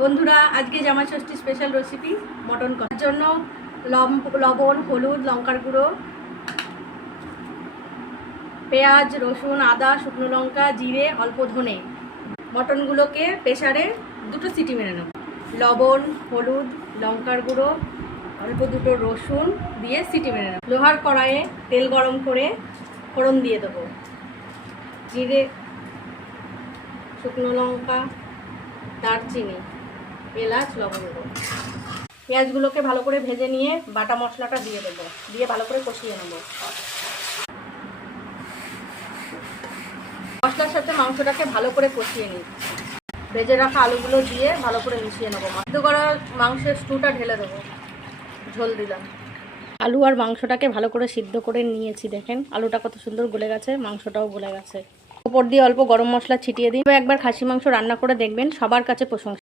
বন্ধুরা আজকে জামাই ষষ্ঠী স্পেশাল রেসিপি মটন করার জন্য লবণ, হলুদ, লঙ্কার গুঁড়ো, পেঁয়াজ, রসুন, আদা, শুকনো লঙ্কা, জিরে, অল্প ধনে। মটনগুলোকে প্রেসারে 2টো সিটি মেরে নেব। লবণ, হলুদ, লঙ্কার গুঁড়ো, অল্প 2টো রসুন দিয়ে সিটি মেরে নেব। লোহার কড়াইয়ে তেল গরম করে ফোড়ন দিয়ে দেবো। জিরে, শুকনো লঙ্কা, দারচিনি, এলাচ, লবঙ্গ। পেঁয়াজগুলোকে ভালো করে ভেজে নিয়ে বাটা মশলাটা দিয়ে দেবো, দিয়ে ভালো করে কষিয়ে নেব। মশলার সাথে মাংসটাকে ভালো করে কষিয়ে নিই। ভেজে রাখা আলুগুলো দিয়ে ভালো করে মিশিয়ে নেবো। সিদ্ধ করা মাংসের স্টুটা ঢেলে দেবো, ঝোল দিলাম। আলু আর মাংসটাকে ভালো করে সিদ্ধ করে নিয়েছি। দেখেন আলুটা কত সুন্দর গলে গেছে, মাংসটাও গলে গেছে। ওপর দিয়ে অল্প গরম মশলা ছিটিয়ে দিন। একবার খাসি মাংস রান্না করে দেখবেন, সবার কাছে প্রশংসা।